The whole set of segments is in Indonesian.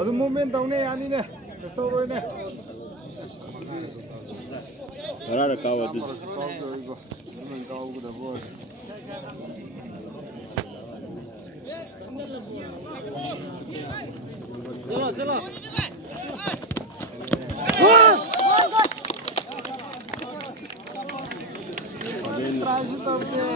ಅದು ಮೂಮೆಂಟ್ ಅವನೇ ಯಾನಿನೆ ಎಷ್ಟವ್ರೋಯ್ನೆ ಹರಾರ ಕಾವದು ಕಾವದು ಮೂಮೆಂಟ್ ಕಾವಗುದಬೋ ಚಲೋ ಚಲೋ ತ್ರಾಸು ತೌತೆ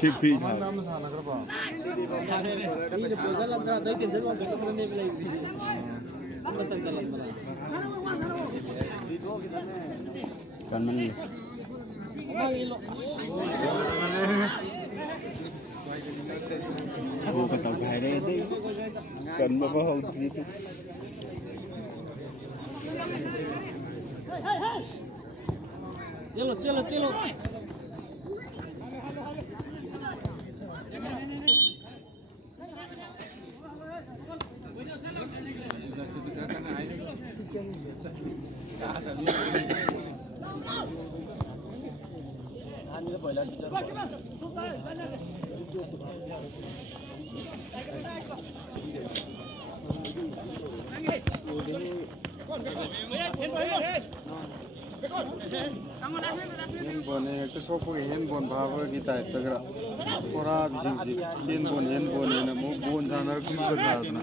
시피 나무 사나 그러 봐. 간만에 cô có tàu hải đây đấy cần mà có hậu trí tu chelo chelo Handphone này cái số cái handphone phá với cái tài tất cả Cora bị gì handphone này là một phone ra nó cũng có ra nữa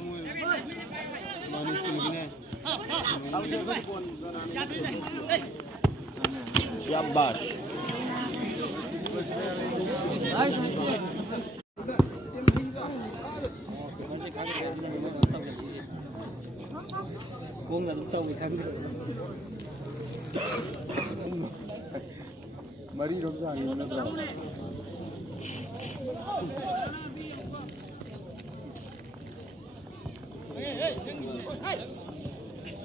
Shabash cô ngẩn tàu khăn mari rom sang ini nada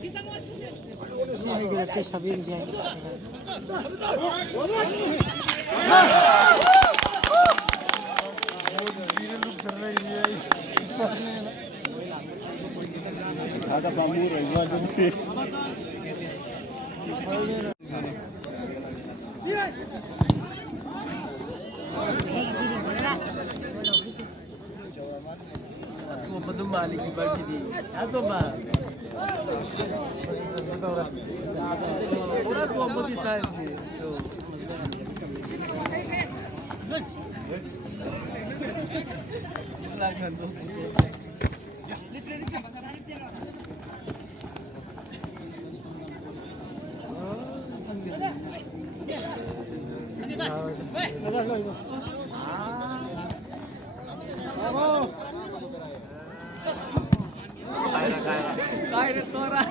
Ini kita ke sabin saya. ada pamur gua jadi Aku betul balik di balik sini. Aku bang. Orang tua mesti saya ni. Silakan tu. Kaya tora.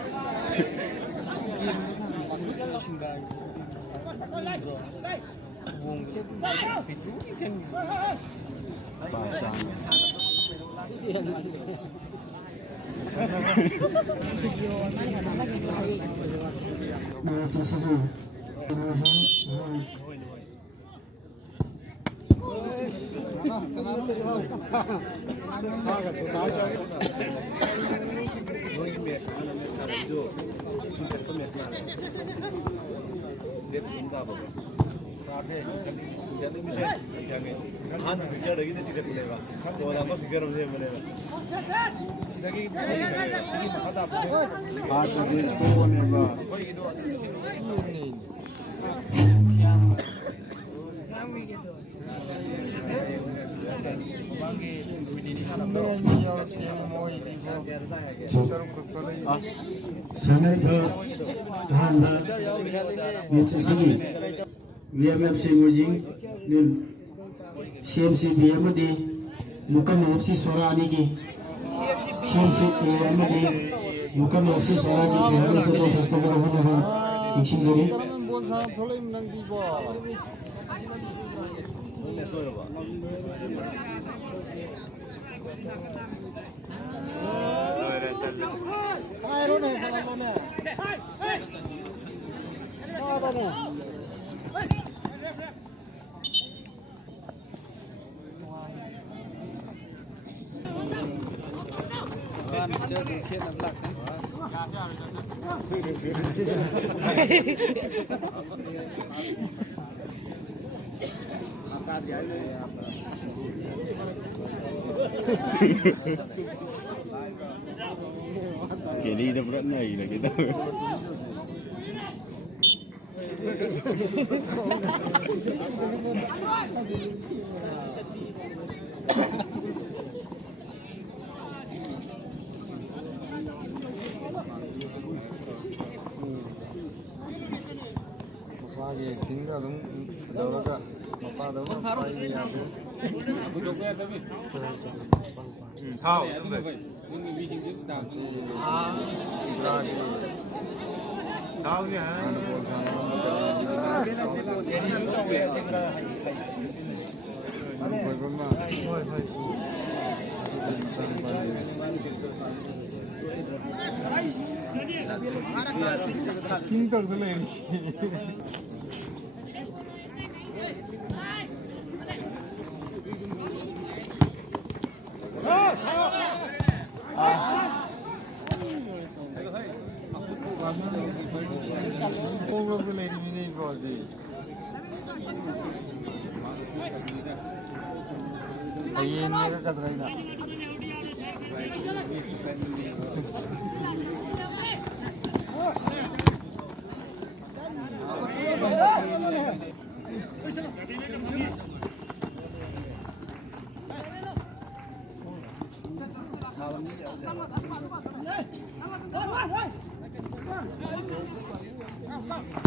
Pas di phone 사나이가 한다 미치시기 VMFC 모징는 CMCB 아마디 무칸 없이 소라니기 CMCB 아마디 무칸 없이 소라기 베르소도 페스티벌 하자하 익신적인 그러면 뭔 사람 돌림 낭디보 아이로네 사람보네 Kayak ni kita berat naik lah kita. mapagi tinggal dong dauraga mapa daun pai ya thao thao ni anu bol sana koi bama koi koi tinggal dulu ini Punggung tu lagi mini bossi. Ayah ni kan kata lagi nak.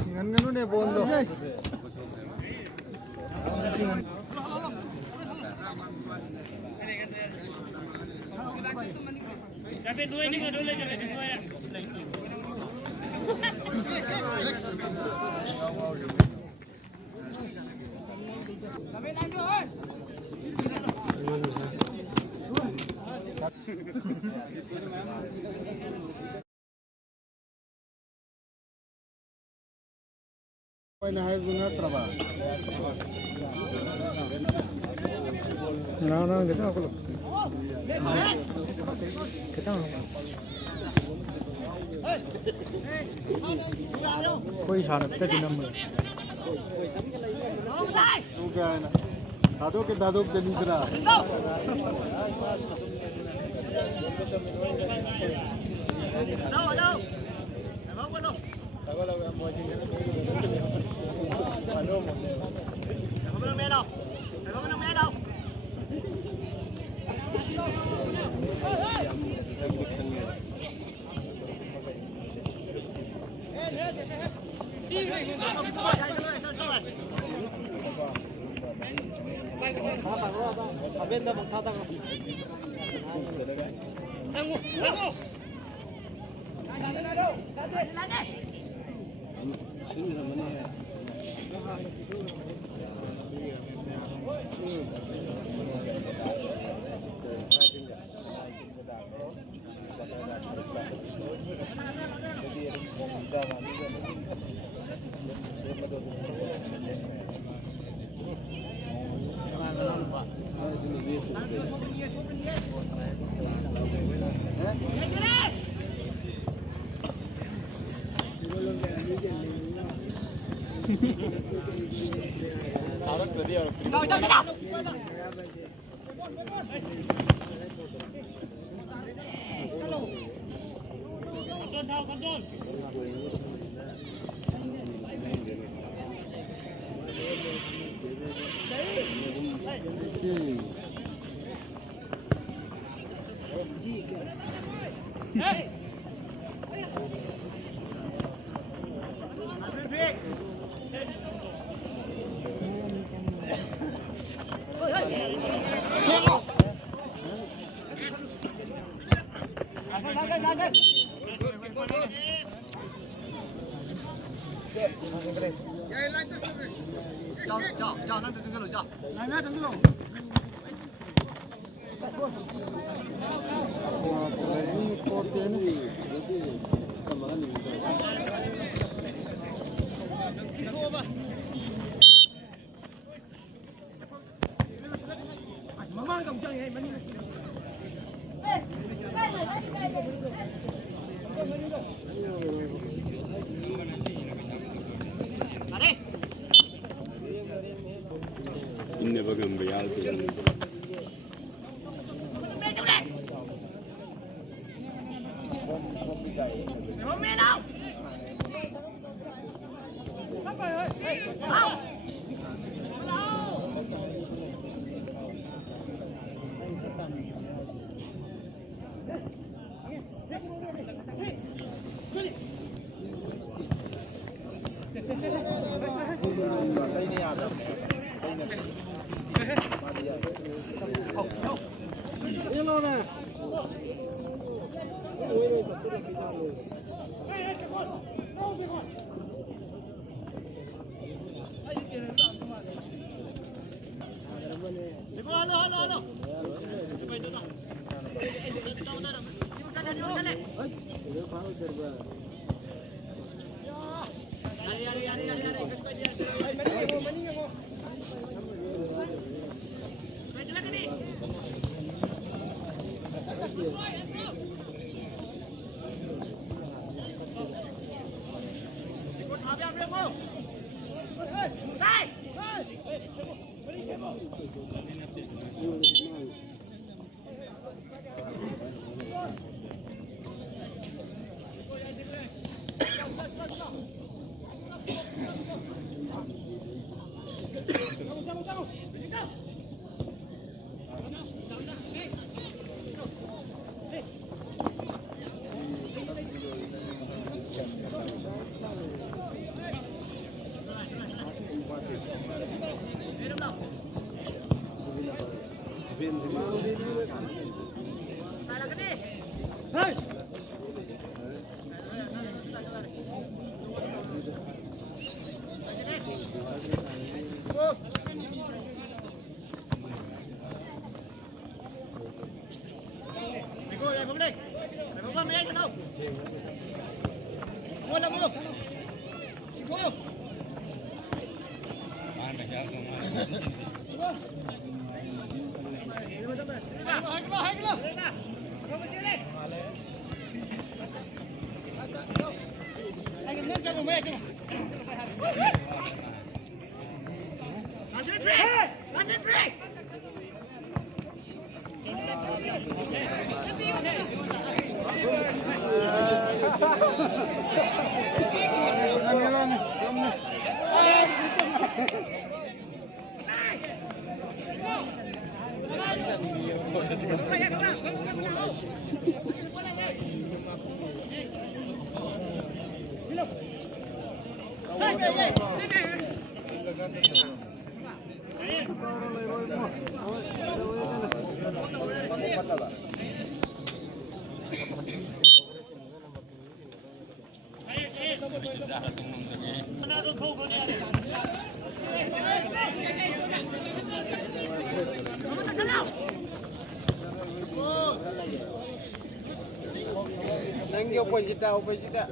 Singan nganu ne bondo. Singan. Tapi dua ini nggak boleh jadi dua ya. Kau nak bunga terapa? Nah, kita aku loh. Kita कोई इशारा तो दिन में तू क्या है ना दादो के दादो चली करा ini kote ini. इनने बगम बयाल पे Nanti apa cita?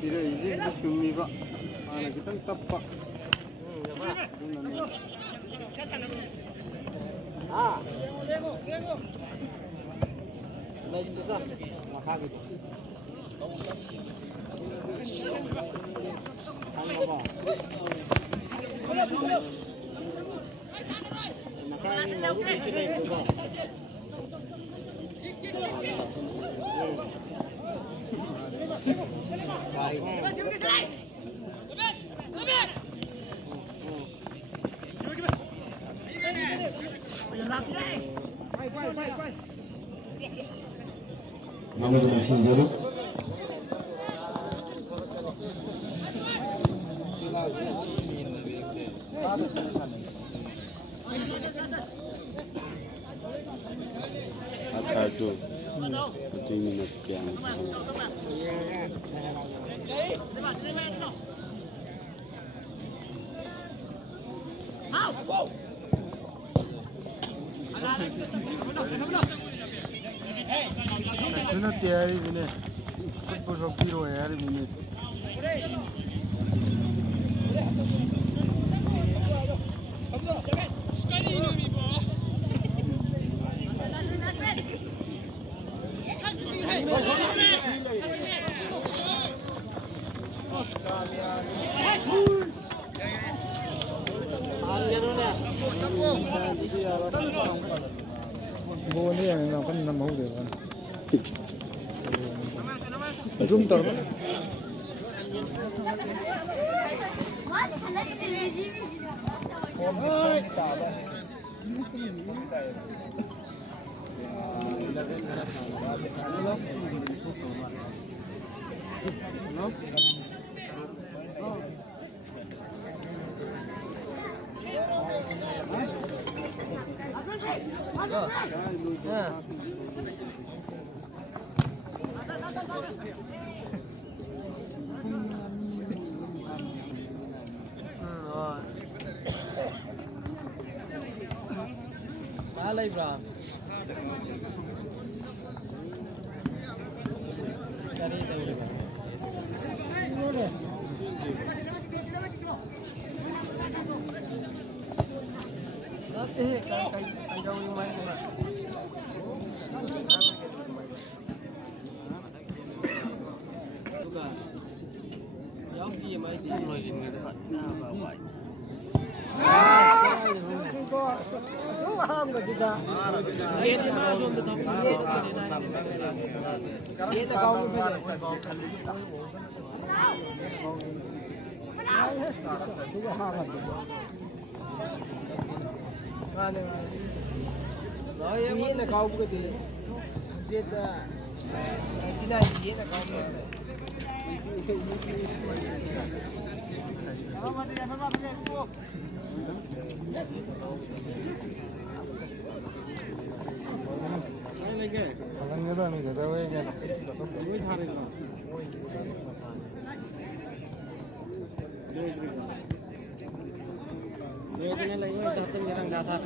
ꯄꯤꯔꯛꯏꯁꯦ ꯆꯨꯝꯃꯤꯕ ꯃꯥꯅ ꯈꯤꯇꯪ ꯇꯞꯄ Nomor mesin jeruk. Aduh, 2 minit क्या सुना तैयारी भी नहीं खुद को शक्ति रो यार भी नहीं बोले हैं ना अपन नमक दे रहा जूम कर Malay bro. Dari tahu. Nanti kai jauh ni main mana? Yang dia main di luar ini dah. Ham ka juga. Ye se ma so to ye chale na. Ye ta gaun में भेजे अच्छा गांव खाली. माने लो ये ना गांव के दे. ये ता जिना ये ना गांव में. Alangnya nih kata gue kan, gue cari lah. Gue ini lagi gue datang jarang datang.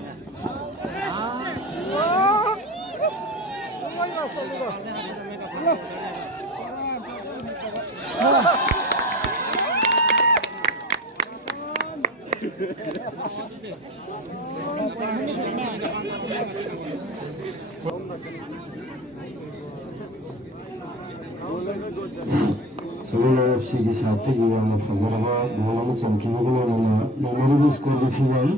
Seluruh FC di satu juga Fazarabad dalam changking guna nana score di final.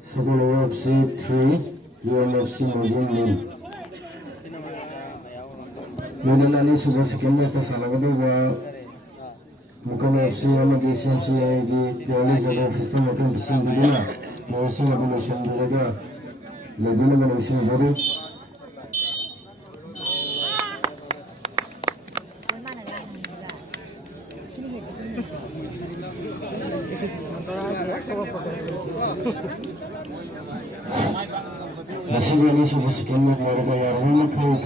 Seluruh FC 3 UFC Mojing win. Nana sudah sekian masa salah kedua. Bukan FC yang di CMC di Piala Jawa Festival maupun bising begini. Masih ada motion mereka. Lebih mana bising jadi. Masih ada sudah sekian masa mereka yang